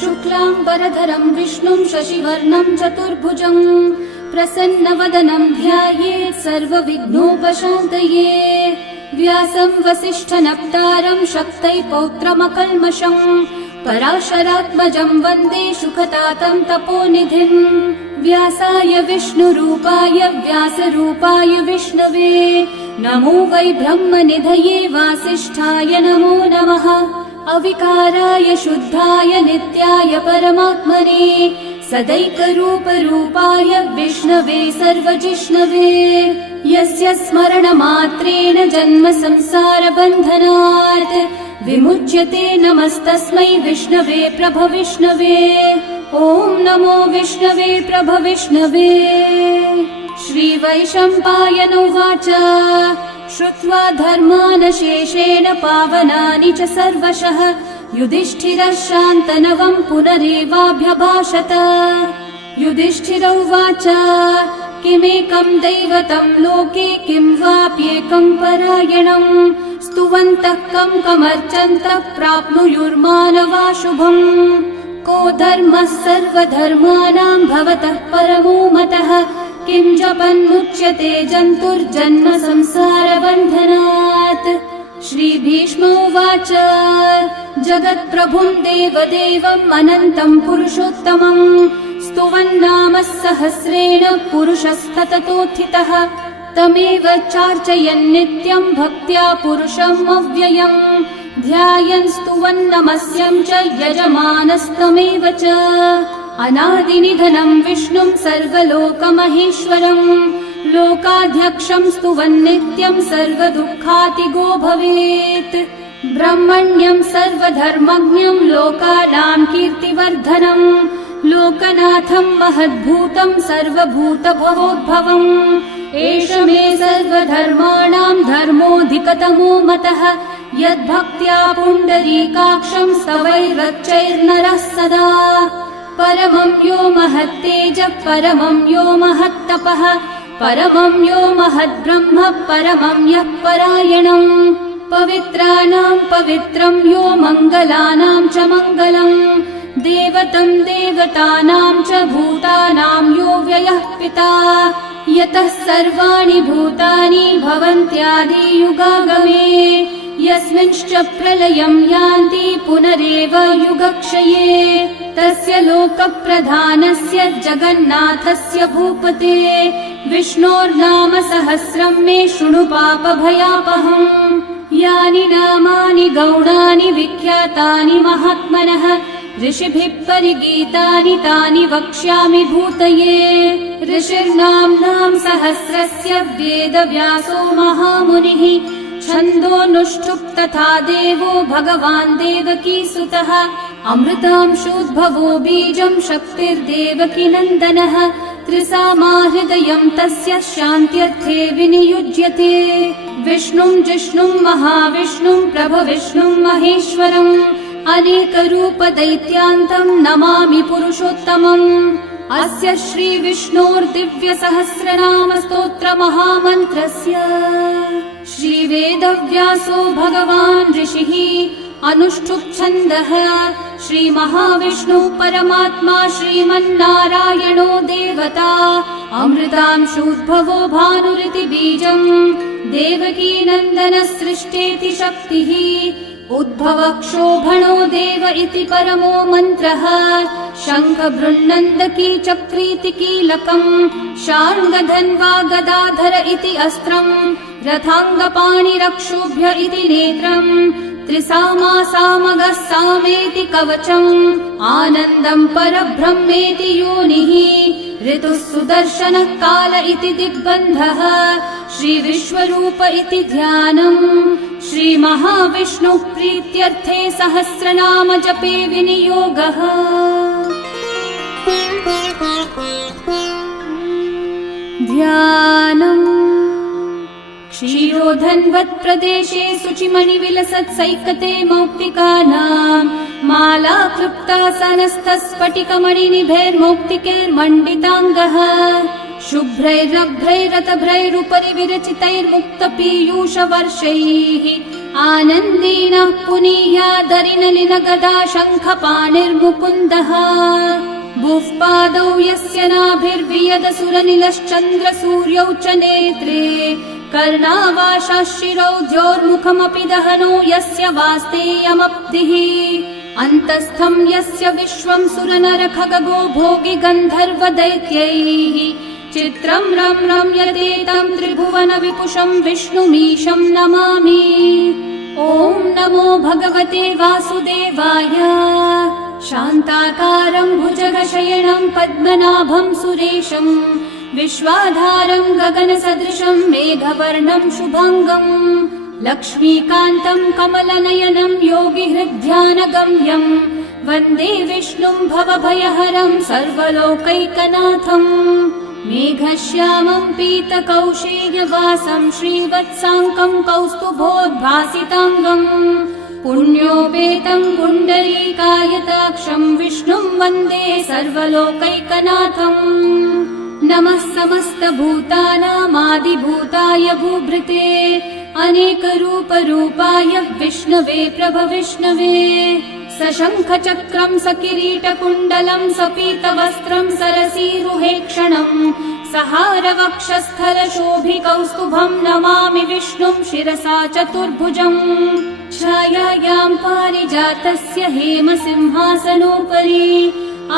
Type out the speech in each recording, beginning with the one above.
शुक्लांबरधरं विष्णुं शशिवर्णं चतुर्भुजं प्रसन्नवदनं ध्यायेत् सर्वविघ्नोपशान्तये। व्यासं वसिष्ठनप्तारं शक्तै पौत्रमकल्मषं पराशरात्मजं वन्दे शुकतातं तपोनिधिं। व्यासाय विष्णुरूपाय व्यासरूपाय विष्णवे नमो वै ब्रह्मनिधये वासिष्ठाय नमो नमः। अविकाराय शुद्धाय नित्याय परमात्मने सदैकरूपरूपाय विष्णवे सर्वजिष्णवे। यस्य स्मरणमात्रेण जन्म संसारबन्धनात् विमुच्यते नमस्तस्मै विष्णवे प्रभविष्णवे। ॐ नमो विष्णवे प्रभविष्णवे। श्रीवैशम्पायन उवाच श्रुत्वा धर्मानशेषेण पावनानि च सर्वशः युधिष्ठिरः शान्तनवं पुनरेवाभ्यभाषत। युधिष्ठिर उवाच किमेकं दैवतं लोके किं वाप्येकं परायणं स्तुवन्तः कं कमर्चन्तः प्राप्नुयुर्मानवा शुभम्। को धर्मः सर्वधर्माणां भवतः परमो मतः किं जपन्मुच्यते जन्तुर्जन्म संसारबन्धनात्। श्रीभीष्म उवाच जगत्प्रभुं देवदेवम् अनन्तं पुरुषोत्तमं स्तुवन्नाम सहस्रेण पुरुषस्तततोत्थितः तमेव चार्चयन् नित्यं भक्त्या पुरुषम् अव्ययम् ध्यायन् स्तुवन्नमस्यं च यजमानस्तमेव च। अनादिनिधनं विष्णुं सर्वलोकमहेश्वरं लोकाध्यक्षं स्तुवन्नित्यं सर्वदुःखातिगो भवेत्। ब्रह्मण्यं सर्वधर्मज्ञं लोकानां कीर्तिवर्धनं लोकनाथं महद्भूतं सर्वभूतभवोद्भवम्। एष मे सर्वधर्माणां धर्मोऽधिकतमो मतः यद्भक्त्या पुण्डरीकाक्षं स्तवैरर्चैर्नरः सदा। परमं यो महत्तेजः परमं यो महत्तपः परमं यो महद्ब्रह्म परमं यः परायणम्। पवित्राणां पवित्रं यो मङ्गलानां च मङ्गलम् देवतं देवतानां च भूतानां यो व्ययः पिता यतः सर्वाणि भूतानि भवन्त्यादियुगागमे यस्मिंश्च प्रलयं यान्ति पुनरेव युगक्षये तस्य लोकप्रधानस्य जगन्नाथस्य भूपते विष्णोर्नाम सहस्रं मे शृणु पापभयापहम्। यानि नामानि गौणानि विख्यातानि महात्मनः ऋषिभिः परिगीतानि तानि वक्ष्यामि भूतये। ऋषिर्नाम्नां सहस्रस्य वेदव्यासो महामुनिः छन्दोऽनुष्ठुप् तथा देवो भगवान् देवकीसुतः अमृतांशोद्भवो बीजं शक्तिर्देवकी नन्दनः त्रिसामा हृदयं तस्य शान्त्यर्थे विनियुज्यते। विष्णुं जिष्णुं महाविष्णुं प्रभविष्णुं महेश्वरम् अनेकरूपदैत्यान्तं नमामि पुरुषोत्तमम्। अस्य श्रीविष्णोर्दिव्यसहस्रनामस्तोत्रमहामन्त्रस्य श्रीवेदव्यासो भगवान् ऋषिः अनुष्ठुप्छन्दः श्रीमहाविष्णुः परमात्मा श्रीमन्नारायणो देवता अमृतांशोद्भवो भानुरिति बीजम् देवकी नन्दनः सृष्टेति शक्तिः उद्भवक्षोभणो देव इति परमो मन्त्रः शङ्ख बृन्नन्दकी चक्रीति कीलकम् शार्ङ्गधन्वा गदाधर इति अस्त्रम् रथाङ्गपाणिरक्षोभ्य इति नेत्रम् त्रिसामा सामगः सामेति कवचम् आनन्दम् परब्रह्मेति योनिः ऋतुः सुदर्शनः काल इति दिग्बन्धः श्रीविश्वरूप इति ध्यानम् श्रीमहाविष्णुः प्रीत्यर्थे सहस्रनाम जपे विनियोगः। ध्यानम् क्षीरोधन्वत्प्रदेशे शुचिमणिविलसत्सैकते मौक्तिकानाम् माला क्लृप्तासनस्थस्फटिकमणिनिभैर्मौक्तिकैर्मण्डिताङ्गः शुभ्रैरभ्रैरतभ्रैरुपरि विरचितैर्मुक्तपीयूषवर्षैः आनन्देन पुनीयादरिनलिनगदा शङ्खपाणिर्मुकुन्दः भुःपादौ यस्य नाभिर्वियदसुरनिलश्चन्द्रसूर्यौ च नेत्रे कर्णावाशाः शिरौ द्योर्मुखमपि दहनो यस्य वास्तेयमब्धिः अन्तस्थं यस्य विश्वं सुरनरखगो भोगि गन्धर्वदैत्यैः चित्रं रम्यते तं त्रिभुवन विपुषं विष्णुमीशं नमामि। ॐ नमो भगवते वासुदेवाय। शान्ताकारं भुजगशयनं पद्मनाभं सुरेशं विश्वाधारं गगनसदृशं मेघवर्णं शुभाङ्गं लक्ष्मीकान्तं कमलनयनं योगिहृद्ध्यानगम्यं वन्दे विष्णुं भवभयहरं सर्वलोकैकनाथम् मेघश्यामं पीतकौशेयवासं श्रीवत्साङ्कं कौस्तुभोद्भासिताङ्गम् पुण्योपेतं पुण्डरीकायताक्षं विष्णुं वन्दे सर्वलोकैकनाथम् नमः समस्तभूतानामादिभूताय भूभृते अनेकरूपरूपाय विष्णवे प्रभविष्णवे सशङ्खचक्रं सकिरीटकुण्डलं सपीतवस्त्रं सरसीरुहेक्षणं सहारवक्षस्थलशोभिकौस्तुभं नमामि विष्णुं शिरसा चतुर्भुजम् छायायां पारिजातस्य हेमसिंहासनोपरि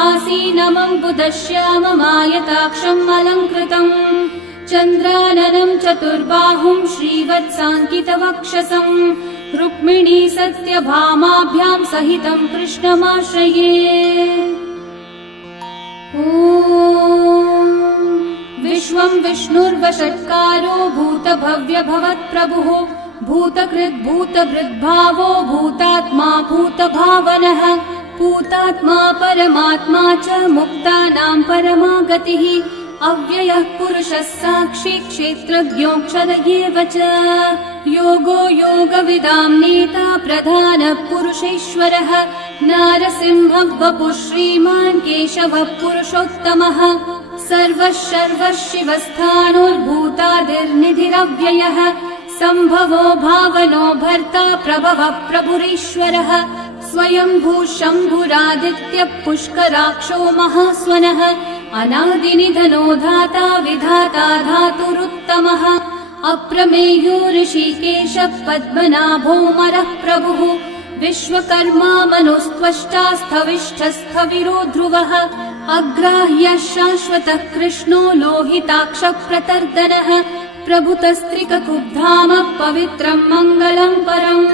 आसीनमम्बुदश्याममायताक्षम् अलङ्कृतम् चन्द्राननं चतुर्बाहुं श्रीवत्साङ्कितवक्षसं रुक्मिणी सत्यभामाभ्यां सहितं कृष्णमाश्रये। ॐ विश्वं विष्णुर्वषट्कारो भूतभव्यभवत्प्रभुः भूतकृद्भूतभृद्भावो भूतात्मा भूतभावनः भूतात्मा परमात्मा च मुक्तानां परमागतिः अव्ययः पुरुषः साक्षी क्षेत्रज्ञोऽक्षर एव च योगो योगविदां नेता प्रधानः पुरुषेश्वरः नारसिंहः वपुः श्रीमान् केशवः पुरुषोत्तमः सर्वः शर्वः शिवस्थाणुर्भूतादिर्निधिरव्ययः सम्भवो भावनो भर्ता प्रभवः प्रभुरीश्वरः स्वयंभू शम्भुरादित्यः पुष्कराक्षो महास्वनः अनादिनिधनो धाता विधाता धातुरुत्तमः अप्रमेयो ऋषिकेशः पद्मनाभोऽमरः प्रभुः विश्वकर्मा मनुस्त्वष्टा स्थविष्ठस्थविरो ध्रुवः अग्राह्यः शाश्वतः कृष्णो लोहिताक्षः प्रतर्दनः प्रभुतस्त्रिककुब्धामः पवित्रं मङ्गलं परम्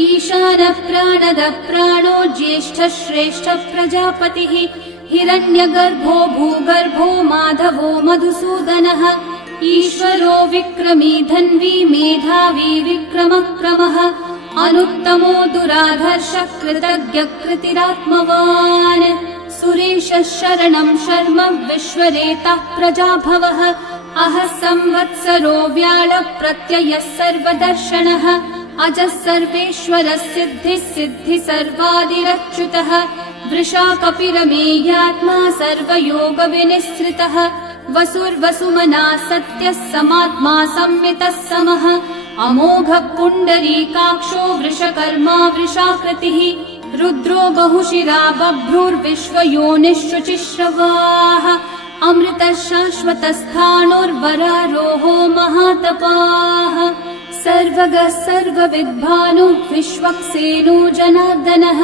ईशानः प्राणदः प्राणो ज्येष्ठः श्रेष्ठः प्रजापतिः हिरण्यगर्भो भूगर्भो माधवो मधुसूदनः ईश्वरो विक्रमी धन्वी मेधावी विक्रमक्रमः अनुत्तमो दुराधर्षः कृतज्ञः कृतिरात्मवान् सुरेशः शरणं शर्म विश्वरेतः प्रजाभवः अहः संवत्सरो व्याळः प्रत्ययः सर्वदर्शनः अजः सर्वेश्वरः सिद्धिः सिद्धि सर्वादिरच्युतः वृषा कपिरमेयात्मा सर्वयोगविनिःसृतः वसुर्वसुमना सत्यः समात्मा संमितः समः अमोघः पुण्डरीकाक्षो वृषकर्मा वृषाकृतिः रुद्रो बहुशिरा बभ्रुर्विश्वयोनिःशुचिश्रवाः अमृतः शाश्वतस्थाणुर्वरारोहो महातपाः सर्वगः सर्वविद्भानुः विश्वक्सेनो जनार्दनः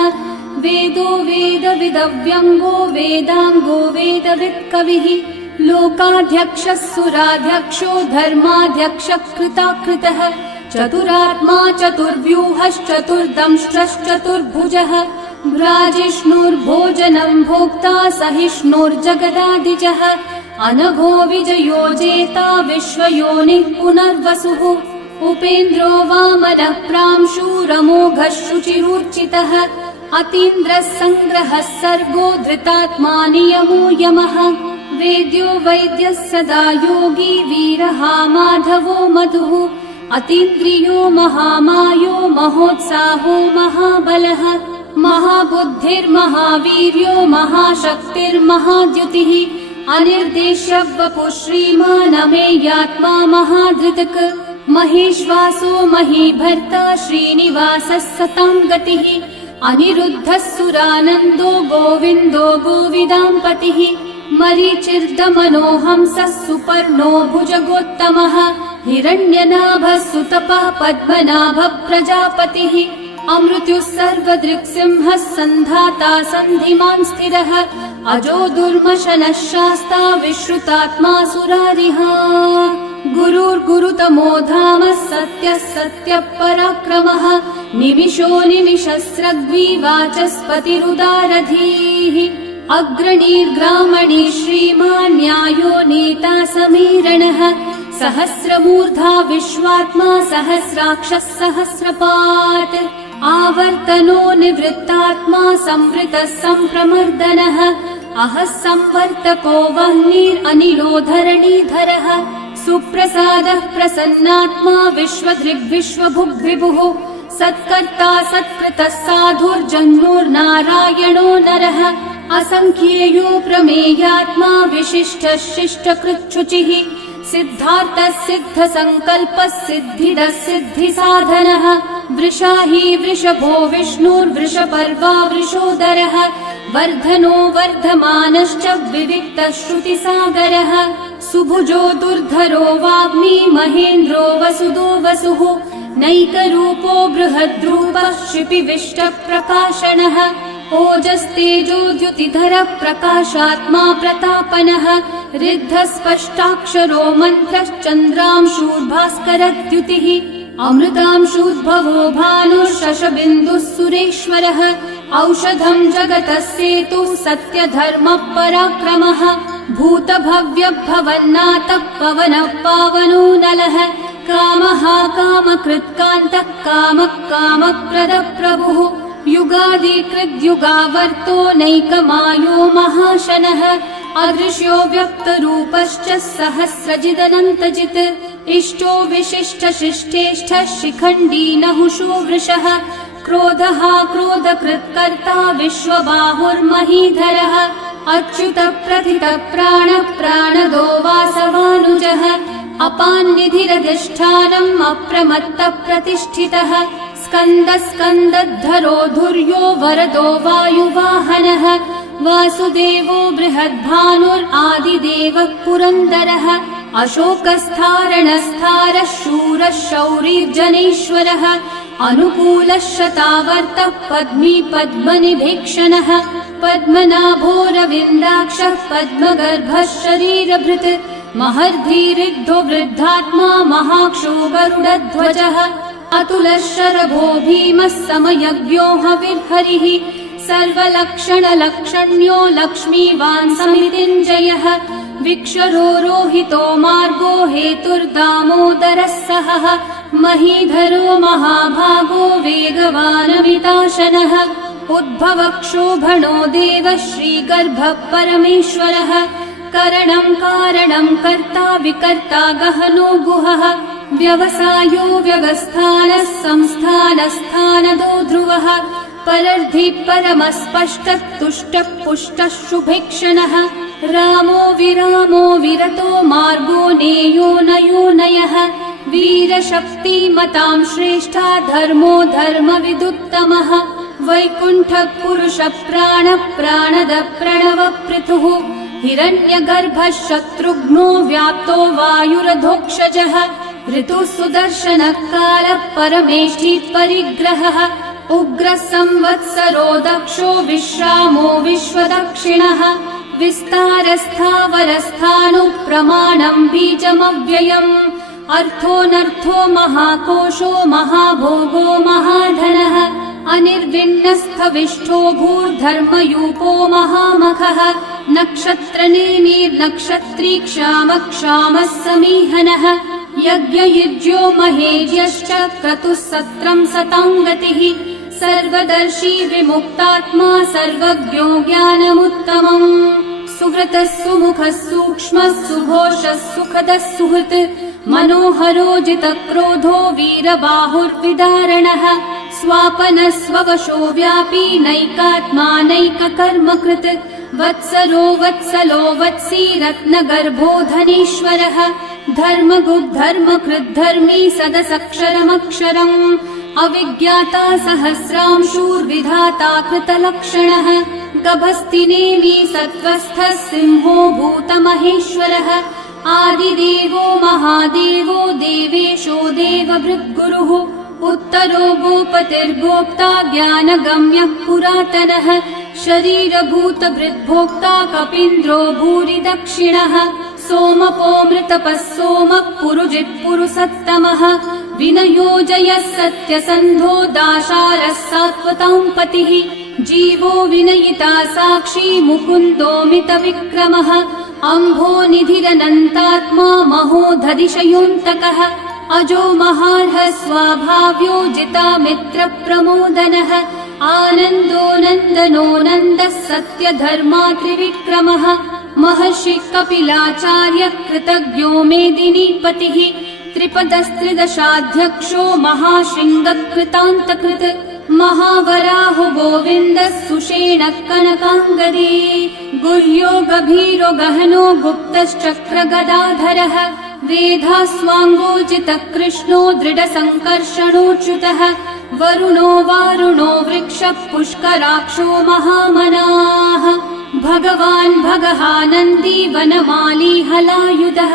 वेदो वेदविदव्यङ्गो वेदाङ्गो वेदवित्कविः लोकाध्यक्षः सुराध्यक्षो धर्माध्यक्षः कृताकृतः चतुरात्मा चतुर्व्यूहश्चतुर्दंष्ट्रश्चतुर्भुजः भ्राजिष्णुर्भोजनं भोक्ता सहिष्णुर्जगदादिजः अनघो विजयो जेता विश्वयोनिः पुनर्वसुः उपेन्द्रो वामनः प्रांशुरमोघः शुचिरूर्चितः अतीन्द्रः सङ्ग्रहः सर्गो धृतात्मा नियमो यमः वेद्यो वैद्यः सदा योगी वीरः माधवो मधुः अतीन्द्रियो महामायो महोत्साहो महाबलः महाबुद्धिर्महावीर्यो महाशक्तिर्महाद्युतिः अनिर्देश्य वपुः श्रीमान् अमेयात्मा महाधृतक् महेश्वासो महीभर्ता श्रीनिवासः सतां गतिः अनिरुद्धः सुरानन्दो गोविन्दो गोविदाम्पतिः मरीचिर्दमनोहंसः सुपर्णो भुजगोत्तमः हिरण्यनाभः सुतपः पद्मनाभः प्रजापतिः अमृत्युः सर्वदृक्सिंहः सन्धाता सन्धिमान् स्थिरः अजो दुर्मशनः शास्ता विश्रुतात्मा सुरारिः गुरुर्गुरुतमो धामः सत्यः सत्यः पराक्रमः निमिषो निमिषस्रग्वी वाचस्पतिरुदारधीः अग्रणीर्ग्रामणी श्रीमान् न्यायो नेता समीरणः सहस्रमूर्धा विश्वात्मा सहस्राक्षः सहस्रपात् आवर्तनो निवृत्तात्मा संवृतः सम्प्रमर्दनः अहः संवर्तको वह्निरनिलो धरणीधरः सुप्रसादः प्रसन्नात्मा विश्वदृग्विश्वभुग्विभुः सत्कर्ता सत्कृतः साधुर्जन्मोर्नारायणो नरः असंख्येयो प्रमेयात्मा विशिष्टः शिष्टकृच्छुचिः सिद्धार्थः सिद्धसङ्कल्पः सिद्धिदः सिद्धिसाधनः वृषाही वृषभो विष्णुर्वृषपर्वा वृषोदरः वर्धनो वर्धमानश्च विविक्तः श्रुतिसागरः सुभुजो दुर्धरो वाग्मी महेन्द्रो वसुदो वसुः नैकरूपो बृहद्रूपः क्षिपिविष्टप्रकाशनः ओजस्तेजोद्युतिधरः प्रकाशात्मा प्रतापनः ऋद्धः स्पष्टाक्षरो मन्त्रश्चन्द्रांशूर्भास्करद्युतिः अमृतांशूद्भवो भानुः शशबिन्दुः सुरेश्वरः औषधं जगतः सेतुः सत्यधर्मः पराक्रमः भूतभव्यभवन्नाथः पवनः पावनो नलः कामः कामकृत्कान्तः कामः कामप्रदः प्रभुः युगादिकृद्युगावर्तो नैकमायो महाशनः अदृश्यो व्यक्तरूपश्च सहस्रजिदनन्तजित् इष्टो विशिष्टशिष्टेष्ठः शिखण्डी नहुषो वृषः क्रोधः क्रोधकृत्कर्ता विश्वबाहुर्महीधरः अच्युतः प्रथितः प्राणः प्राणदो वासवानुजः अपान्निधिरधिष्ठानम् अप्रमत्तः प्रतिष्ठितः स्कन्दः स्कन्दद्धरो धुर्यो वरदो वायुवाहनः वासुदेवो बृहद्भानुरादिदेवः पुरन्दरः अशोकस्थारणस्थारः शूरः शौरिर्जनेश्वरः अनुकूलः शतावर्तः पद्मी पद्मनिभीक्षणः पद्मनाभोरविन्दाक्षः पद्मगर्भः शरीरभृत् महर्धिरिग्धो वृद्धात्मा महाक्षो गरुडध्वजः अतुलः शरभो भीमः समयज्ञो हविर्हरिः सर्वलक्षणलक्षण्यो लक्ष्मीवान् समितिञ्जयः विक्षरो रोहितो मार्गो हेतुर्दामोदरः सहः महीधरो महाभागो वेगवानमिताशनः उद्भवक्षोभणो देवः श्रीगर्भः परमेश्वरः करणं कारणं कर्ता विकर्ता गहनो गुहः व्यवसायो व्यवस्थानः संस्थानस्थानदो ध्रुवः परर्धि परमस्पष्टः तुष्टः पुष्टः शुभेक्षणः रामो विरामो विरतो मार्गो नेयो नयो नयः वीरशक्तिमतां श्रेष्ठा धर्मो धर्मविदुत्तमः वैकुण्ठः पुरुषः प्राणः प्राणदः प्रणवपृथुः हिरण्यगर्भः शत्रुघ्नो व्याप्तो वायुरधोक्षजः ऋतुः सुदर्शनः कालः परमेष्ठी परिग्रहः उग्रः संवत्सरो दक्षो विश्रामो विश्वदक्षिणः विस्तारस्थावरस्थाणु प्रमाणं बीजमव्ययम् अर्थोऽनर्थो महाकोशो महाभोगो महाधनः अनिर्विण्णस्थविष्ठो भूर्धर्मयूपो महामखः नक्षत्रनेमिर्नक्षत्री क्षामः समीहनः यज्ञयुज्यो महेज्यश्च क्रतुः सत्रं सतां गतिः सर्वदर्शी विमुक्तात्मा सर्वज्ञो ज्ञानमुत्तमम् सुहृतः सुमुखः सूक्ष्मः सुघोषः सुखदः सुहृत् मनोहरो जितक्रोधो वीरबाहुर्विदारणः स्वापनस्ववशो व्यापी नैकात्मानैककर्मकृत् वत्सरो वत्सलो वत्सी रत्नगर्भो धनीश्वरः धर्मगुग्धर्मकृद्धर्मी सदसक्षरमक्षरम् अविज्ञाता सहस्रांशूर्विधाता कृतलक्षणः गभस्तिनेमि सत्त्वस्थः सिंहो भूतमहेश्वरः आदिदेवो महादेवो देवेशो देवभृद्गुरुः उत्तरो गोपतिर्गोप्ता ज्ञानगम्यः पुरातनः शरीरभूतभृद्भोक्ता कपीन्द्रो भूरि दक्षिणः सोमपोमृतपः सोमः पुरुजित्पुरुसत्तमः विनयोजयः सत्यसन्धो दाशारः सात्वतां पतिः जीवो विनयिता साक्षी मुकुन्दोमितविक्रमः अम्भो निधिरनन्तात्मा महोदधिशयोऽन्तकः अजो महार्हः स्वाभाव्यो जिता मित्रप्रमोदनः आनन्दो नन्दनो नन्दः सत्यधर्मा त्रिविक्रमः महर्षि कपिलाचार्य कृतज्ञो मेदिनीपतिः त्रिपदस्त्रिदशाध्यक्षो महाशृङ्गकृतान्तकृत् महावराहो गोविन्दः सुषेणः कनकाङ्गदी गुह्यो गभीरो गहनो गुप्तश्चक्रगदाधरः वेधास्वाङ्गोजितकृष्णो दृढसङ्कर्षणोच्युतः वरुणो वारुणो वृक्षः पुष्कराक्षो महामनाः भगवान् भगहानन्दी वनमाली हलायुधः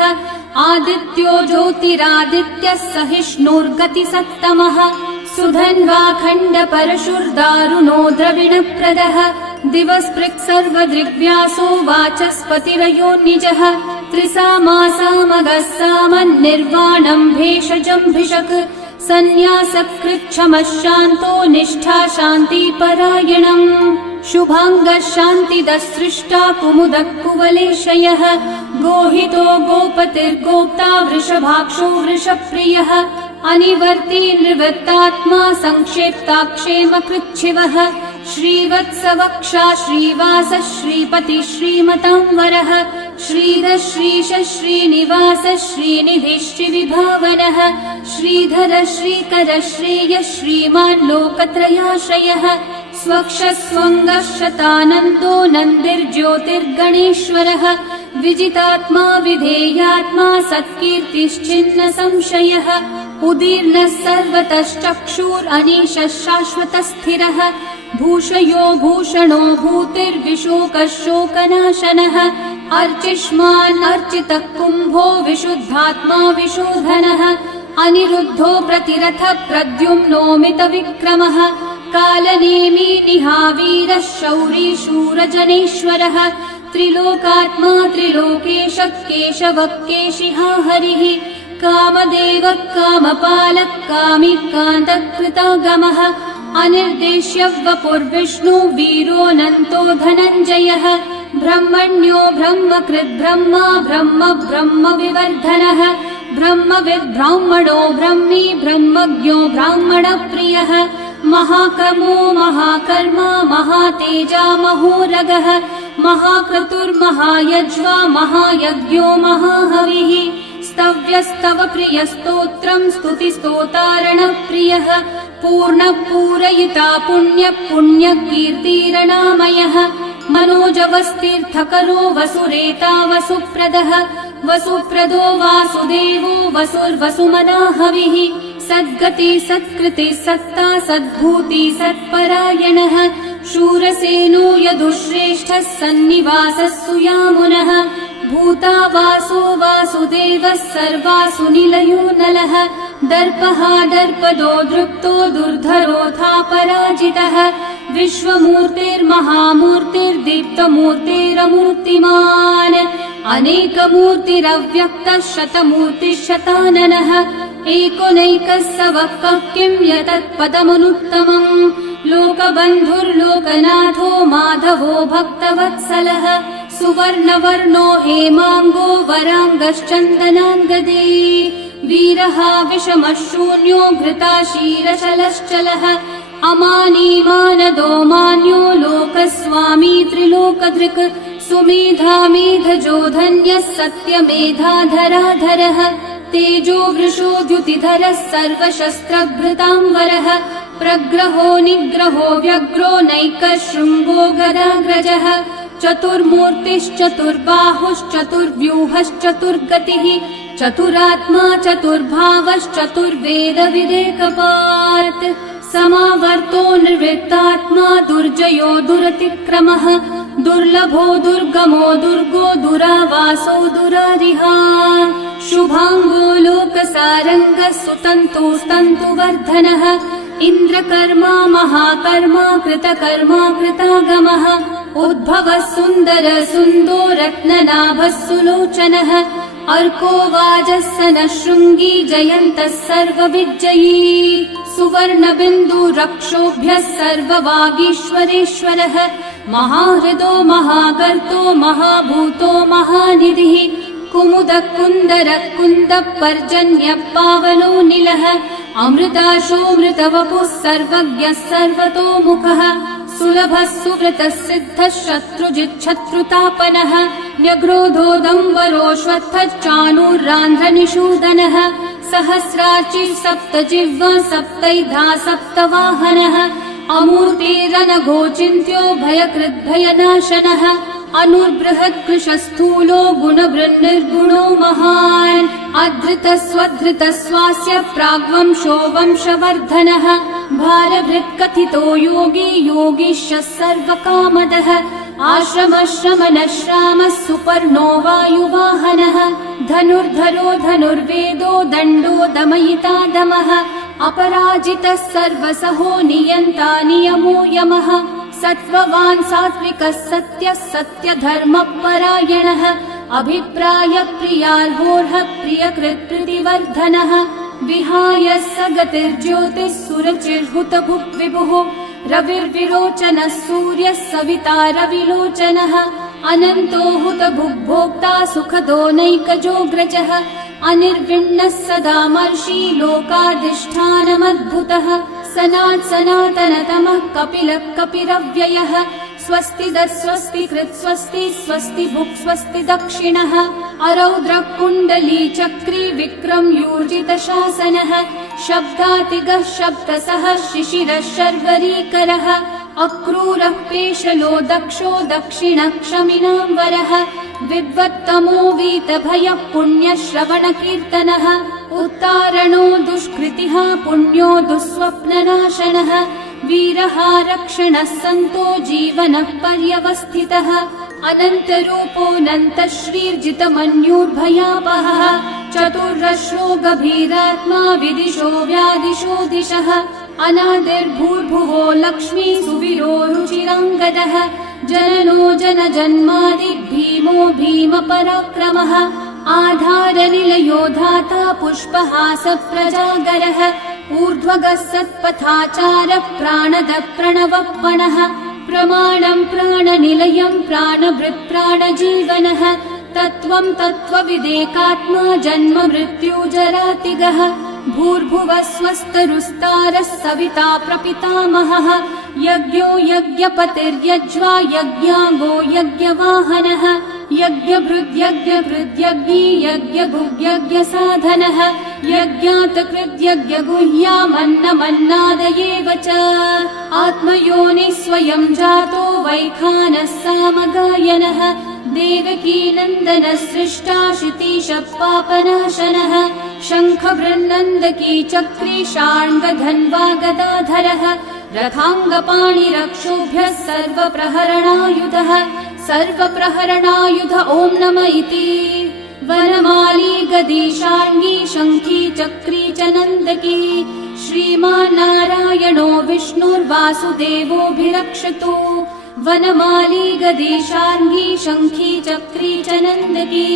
आदित्यो ज्योतिरादित्यः सहिष्णुर्गतिसत्तमः सुधन्वाखण्ड परशुर्दारुणो द्रविणप्रदः दिवस्पृक् सर्वदृग्व्यासो वाचस्पतिरयो निजः त्रिसामासामगः सामन्निर्वाणम् भेषजम्भिषक् सन्न्यासकृच्छमः शान्तो निष्ठा शान्तिपरायणम् शुभाङ्गः शान्तिदः सृष्टा कुमुदः कुवलेशयः गोहितो गोपतिर्गोप्ता वृषभाक्षो वृषप्रियः अनिवर्ती निवृत्तात्मा संक्षेप्ताक्षेमकृच्छिवः श्रीवत्सवक्षा श्रीवास श्रीपति श्रीमतांवरः श्रीधर श्रीश श्रीनिवास श्रीनिधि श्रीविभावनः श्रीधर श्रीकर श्रेय श्रीमान् लोकत्रयाश्रयः स्वक्षस्वङ्गः शतानन्दो नन्दिर्ज्योतिर्गणेश्वरः विजितात्मा विधेयात्मा सत्कीर्तिश्चिन्न संशयः उदीर्णः सर्वतश्चक्षुरनीशः शाश्वतस्थिरः भूषयो भूषणो भूतिर्विशोकः शोकनाशनः अर्चिष्मान् अर्चितः कुम्भो विशुद्धात्मा विशोधनः अनिरुद्धो प्रतिरथः प्रद्युम्नोमितविक्रमः कालनेमी निहावीरः शौरी शूरजनेश्वरः त्रिलोकात्मा त्रिलोकेशः केशवः केशिहा हरिः कामदेवः कामपालः कामी कान्तः कृतागमः अनिर्देश्य वपुर्विष्णु वीरोऽनन्तो धनञ्जयः ब्रह्मण्यो ब्रह्मकृद् ब्रह्मा ब्रह्म ब्रह्म विवर्धनः ब्रह्मविद् ब्राह्मणो ब्रह्मी ब्रह्मज्ञो ब्राह्मणप्रियः महाकर्मो महाकर्मा महातेजा महोरगः महाक्रतुर्महायज्वा महायज्ञो महाहविः स्तव्यस्तव प्रियस्तोत्रम् स्तुतिस्तोतारणप्रियः पूर्णः पूरयिता पुण्यः पुण्यकीर्तिरणामयः मनोजवस्तीर्थकरो वसुरेता वसुप्रदः वसुप्रदो वासुदेवो वसुर्वसुमनाहविः सद्गति सत्कृति सत्ता सद्भूति सत्परायणः शूरसेनो यदुश्रेष्ठः सन्निवासः सुयामुनः भूता वासो वासुदेवः सर्वासु निलयो नलः दर्पः दर्पदो दृप्तो दुर्धरोऽथा पराजितः विश्वमूर्तिर्महामूर्तिर्दीप्तमूर्तिरमूर्तिमान् अनेकमूर्तिरव्यक्तः शतमूर्तिः एकोनैकः स वः किं यतत्पदमनुत्तमम् लोकबन्धुर्लोकनाथो माधवो भक्तवत्सलः सुवर्णवर्णो हेमाङ्गो वराङ्गश्चन्दनाङ्गदे वीरः विषमः शून्यो घृताशीरशलश्चलः अमानीमानदो मान्यो लोकस्वामी त्रिलोकधृक् सुमेधा मेधजो धन्यः सत्यमेधाधराधरः तेजो वृषो द्युतिधरः सर्वशस्त्रभृताम्बरः प्रग्रहो निग्रहो व्यग्रो नैकः शृङ्गो गदाग्रजः चतुर्मूर्तिश्चतुर्बाहुश्चतुर्व्यूहश्चतुर्गतिः चतुरात्मा चतुर्भावश्चतुर्वेदविदेकपात् समावर्तो निर्वृत्तात्मा दुर्जयो दुरतिक्रमः दुर्लभो दुर्गमो दुर्गो दुरावासो दुरारिहा शुभाङ्गो लोकसारङ्गः सुतन्तुस्तन्तुवर्धनः इन्द्रकर्मा महाकर्मा कृतकर्मा कृतागमः उद्भवः सुन्दर सुन्दो रत्ननाभः सुलोचनः अर्को वाजः सनः शृङ्गी जयन्तः सर्वविजयी सुवर्णबिन्दु रक्षोभ्यः सर्ववागीश्वरेश्वरः महाहृदो महागर्तो महाभूतो महानिधिः कुमुदः कुन्दरः कुन्दः पर्जन्यः पावनो निलः अमृताशोऽमृतवपुः सर्वज्ञः सर्वतोमुखः सुलभः सुव्रतः सिद्धः शत्रुजिच्छत्रुतापनः न्यग्रोधोदम्बरोऽश्वत्थश्चाणूरान्ध्रनिषूदनः सहस्रार्ची सप्तजिह्वा सप्तैधा सप्तवाहनः अमूर्तिरनघोचिन्त्यो भयकृद्भयनाशनः अनुर्बृहत्कृशस्थूलो गुणवृन्निर्गुणो महान् अधृतस्वधृतस्वास्य प्राग्वंशो वंशवर्धनः भारभृत्कथितो योगी योगीशः सर्वकामदः आश्रमश्रमणश्रामः सुपर्णो वायुवाहनः धनुर्धरो धनुर्वेदो दण्डो दमयिता दमः अपराजितः सर्वसहो नियन्ता नियमो यमः सत्त्ववान् सात्विकः सत्यः सत्यधर्मपरायणः अभिप्रायप्रियार्होर्हः प्रियकृत्प्रीतिवर्धनः विहाय स गतिर्ज्योतिः सुरचिर्हुतभुक् विभुः रविर्विरोचनः सूर्यः सविता रविलोचनः अनन्तो हुतभुग्भोक्ता सुखदो नैकजोऽग्रजः अनिर्विण्णः सदा मर्षि लोकाधिष्ठानमद्भुतः सनातनतमः कपिलः कपिरव्ययः स्वस्ति स्वस्ति कृत् स्वस्ति स्वस्ति भुक् स्वस्ति दक्षिणः अरौद्रः कुण्डली चक्री विक्रम यूर्जित शासनः शब्दातिगः शब्दसः शिशिरः शर्वरीकरः अक्रूरः पेशलो दक्षो दक्षिणक्षमिनाम्बरः विद्वत्तमो वीतभयः पुण्यश्रवणकीर्तनः उत्तारणो दुष्कृतिः पुण्यो दुःस्वप्ननाशनः वीरः रक्षणः सन्तो जीवनः पर्यवस्थितः अनन्तरूपोऽनन्तश्रीर्जितमन्युर्भयापहः चतुर्रश्रो गभीरात्मा विदिशो व्यादिशो दिशः अनादिर्भूर्भुवो लक्ष्मी सुवीरो रुचिराङ्गदः जननो जनजन्मादि भीमो भीमपराक्रमः आधारनिलयो धाता पुष्पहास प्रजागरः ऊर्ध्वगः सत्पथाचारः प्राणदः प्रणवपणः प्रमाणं प्राणनिलयं प्राणभृत् प्राणजीवनः तत्त्वं तत्त्वविदेकात्मा जन्म मृत्युजरातिगः भूर्भुवः स्वस्तरुस्तारः सविता प्रपितामहः यज्ञो यज्ञपतिर्यज्वा यज्ञाङ्गो यज्ञवाहनः यज्ञभृद्यज्ञकृद्यज्ञी यज्ञभुग्यज्ञसाधनः यज्ञातकृद्यज्ञगुह्यामन्नमन्नादयेव च आत्मयोनिः स्वयं जातो वैखानः सामगायनः देवकीनन्दनः सृष्टा शितीशः पापनाशनः शङ्खबृन्नन्दकी चक्री शार्ङ्गधन्वा गदाधरः रथाङ्गपाणिरक्षोभ्यः सर्वप्रहरणायुधः सर्वप्रहरणायुध ॐ नम इति वनमाली गदी शार्ङ्गी शङ्खी चक्री च नन्दकी श्रीमान्नारायणो विष्णुर्वासुदेवोऽभिरक्षतु वनमाली गदी शार्ङ्गी शङ्खी चक्री च नन्दकी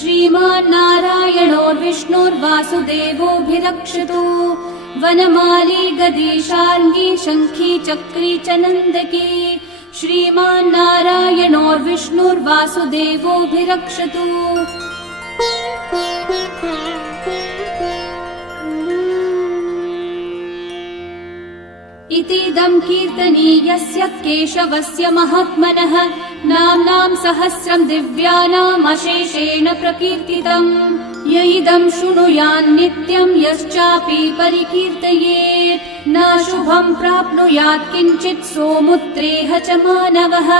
श्रीमान्नारायणो विष्णुर्वासुदेवोऽभिरक्षतु वनमाली गदी शार्ङ्गी शङ्खी चक्री च नन्दकी श्रीमान्नारायणो विष्णुर्वासुदेवोऽभिरक्षतु इतीदं कीर्तनीयस्य केशवस्य महात्मनः नाम्नां सहस्रं दिव्यानाम् अशेषेण प्रकीर्तितम् य इदं शृणुयान् नित्यं यश्चापि परिकीर्तयेत् नाशुभं प्राप्नुयात् किञ्चित् सोमुत्रेह च मानवः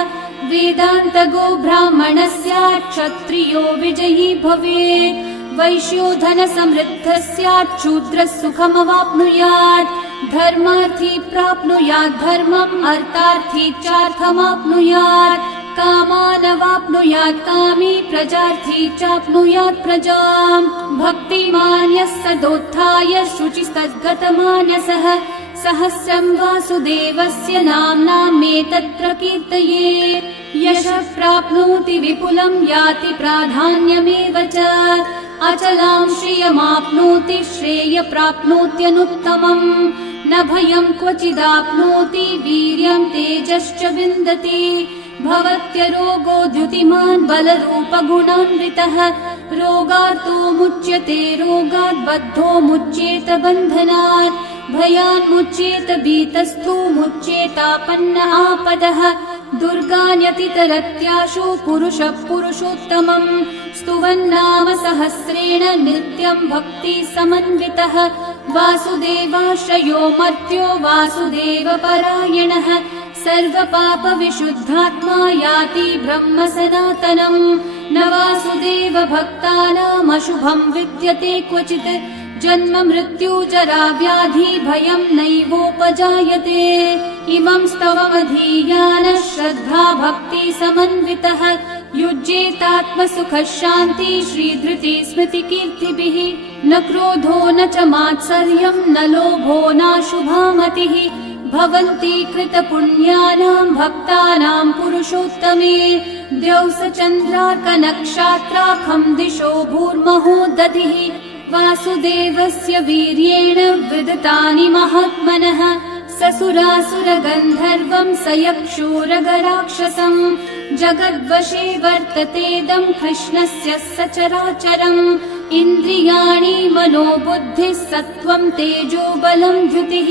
वेदान्तगो ब्राह्मणः स्यात् क्षत्रियो विजयी भवेत् वैश्यो धनसमृद्धः स्यात् शूद्रः सुखमवाप्नुयात् धर्मार्थी प्राप्नुयात् धर्मम् अर्थार्थी चार्थमाप्नुयात् कामानवाप्नुयात् कामी प्रजार्थी चाप्नुयात् प्रजाम् भक्तिमान् यः सदोत्थाय शुचिस्तद्गतमानसः सहस्रं वासुदेवस्य नाम्नामेतत् प्रकीर्तये यशः प्राप्नोति विपुलं याति प्राधान्यमेव च अचलां श्रियमाप्नोति श्रेय प्राप्नोत्यनुत्तमम् न भयं क्वचिदाप्नोति वीर्यं तेजश्च विन्दति भवत्यरोगो द्युतिमान् बलरूपगुणान्वितः रोगार्तो मुच्यते रोगात् बद्धो मुच्येत बन्धनात् भयान् मुच्येत भीतस्थो मुच्येतापन्न आपदः दुर्गान्यतितरत्याशु पुरुषः पुरुषोत्तमम् स्तुवन्नाम सहस्रेण नित्यं भक्ति समन्वितः वासुदेवाश्रयो मर्त्यो वासुदेवपरायणः सर्वपापविशुद्धात्मा याति ब्रह्म सनातनम् न वासुदेव भक्तानामशुभं विद्यते क्वचित् जन्म मृत्यु जरा व्याधि भयं नैवोपजायते इमं स्तवमधीयानः श्रद्धा भक्ति समन्वितः युज्येतात्मसुखः शान्ति श्रीधृति स्मृति कीर्तिभिः न क्रोधो न च मात्सर्यं न लोभो नाशुभा मतिः भवन्ति कृतपुण्यानां भक्तानां पुरुषोत्तमे द्यौस चन्द्रार्कनक्षत्राखं दिशो भूर्महो दधिः वासुदेवस्य वीर्येण विदतानि महात्मनः ससुरासुरगन्धर्वं स यक्षोरगराक्षसम् जगद्वशे वर्ततेदं कृष्णस्य सचराचरम् इन्द्रियाणि मनोबुद्धिः सत्त्वं तेजो बलं द्युतिः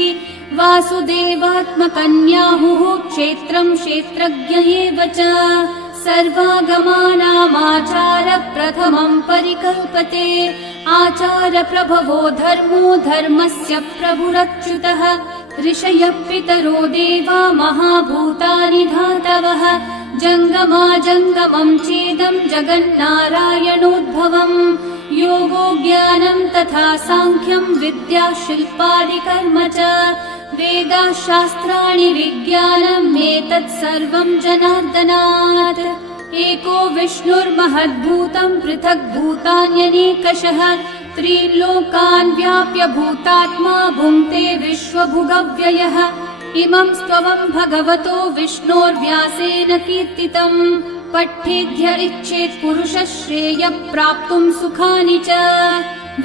वासुदेवात्मकन्याहुः क्षेत्रं क्षेत्रज्ञ एव च सर्वागमानामाचार प्रथमं परिकल्पते आचार प्रभवो धर्मो धर्मस्य प्रभुरच्युतः ऋषयः पितरो देवा महाभूतानि धातवः जङ्गमा जङ्गमं चेदं जगन्नारायणोद्भवम् योगो ज्ञानं तथा साङ्ख्यं विद्या शिल्पादिकर्म च वेदाः शास्त्राणि विज्ञानम् एतत् सर्वं जनार्दनात् एको विष्णुर्महद्भूतं पृथक् भूतान्यनेकशः त्रीन् लोकान् व्याप्य भूतात्मा भुङ्क्ते विश्वभुगव्ययः इमं स्तवं भगवतो विष्णोर्व्यासेन कीर्तितम् पठ्येद्य इच्छेत् पुरुषः श्रेयः प्राप्तुं सुखानि च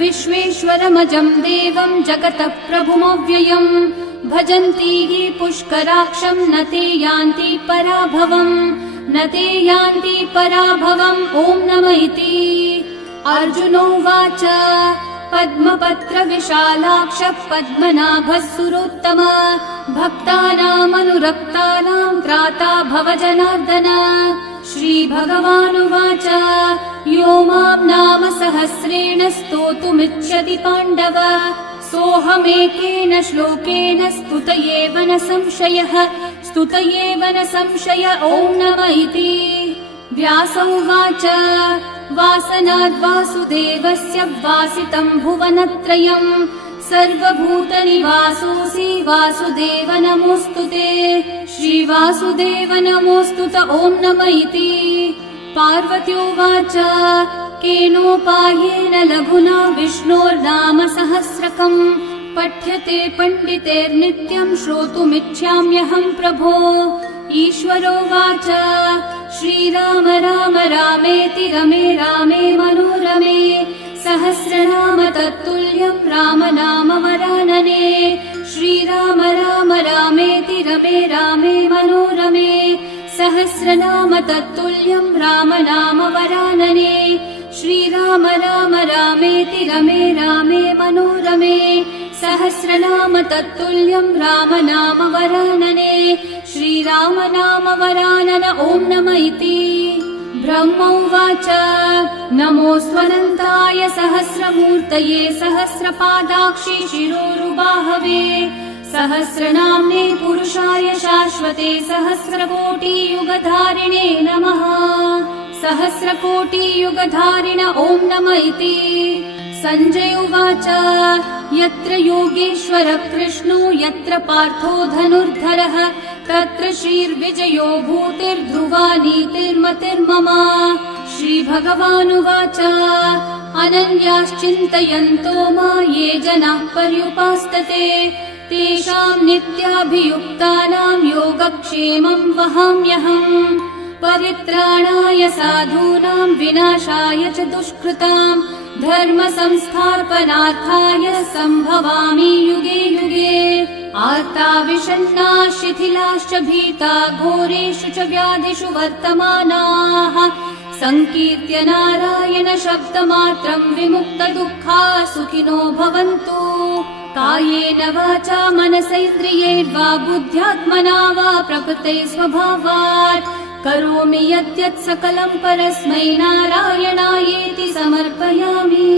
विश्वेश्वरमजं देवं जगतः प्रभुमव्ययम् भजन्ति ये पुष्कराक्षं न ते यान्ति पराभवम् न ते यान्ति पराभवम् ॐ नमः इति अर्जुनोवाच पद्मपत्र विशालाक्ष पद्मनाभः सुरोत्तम भक्तानामनुरक्तानां त्राता भव जनार्दन श्रीभगवानुवाच यो मां नाम सहस्रेण स्तोतुमिच्छति पाण्डव सोऽहमेकेन श्लोकेन स्तुत एव न संशयः स्तुत एव न संशय ॐ नमः इति व्यास उवाच वासनाद्वासुदेवस्य वासितं भुवनत्रयम् सर्वभूतनिवासोऽसि वासुदेव नमोऽस्तु ते श्रीवासुदेव नमोऽस्तु त ॐ नमः इति पार्वत्योवाच केनोपायेन लघुना विष्णोर्नाम सहस्रकम् पठ्यते पण्डितेर्नित्यं श्रोतुमिच्छाम्यहं प्रभो ईश्वरोवाच श्रीराम राम रामेति रमे रामे मनोरमे सहस्रनाम तत्तुल्यं राम नाम वरानने श्रीराम राम रामेति रमे रामे मनोरमे सहस्रनाम तत्तुल्यं राम नाम वरानने श्रीराम राम रामेति रमे रामे मनोरमे सहस्रनाम तत्तुल्यं राम नाम वरानने श्रीराम नाम वरानन ॐ नमः इति ब्रह्म उवाच नमोऽस्त्वनन्ताय सहस्रमूर्तये सहस्रपादाक्षि शिरोरुबाहवे सहस्रनाम्ने पुरुषाय शाश्वते सहस्रकोटियुगधारिणे नमः। सहस्रकोटियुगधारिण ॐ नम इति। सञ्जय उवाच यत्र योगेश्वर कृष्णो यत्र पार्थो धनुर्धरः तत्र श्रीर्विजयो भूतिर्ध्रुवा नीतिर्मतिर्मम। श्रीभगवानुवाच अनन्याश्चिन्तयन्तो मा ये जनाः पर्युपासते तेषां नित्याभियुक्तानां योगक्षेमं वहाम्यहम्। परित्राणाय साधूनां विनाशाय च दुष्कृतां धर्म संस्थापनार्थाय सम्भवामि युगे युगे। आर्ता विषण्णा शिथिलाश्च भीता घोरेषु च व्याधिषु वर्तमानाः संकीर्त्य नारायण शब्दमात्रं विमुक्तदुःखा सुखिनो भवन्तु। कायेन वाचा मनसैन्द्रियैर्वा बुद्ध्यात्मना वा प्रकृते स्वभावात् करोमि यद्यत् सकलं परस्मै नारायणायेति समर्पयामि।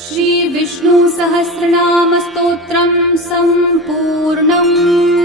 श्री विष्णु सहस्रनाम स्तोत्रम् सम्पूर्णम्।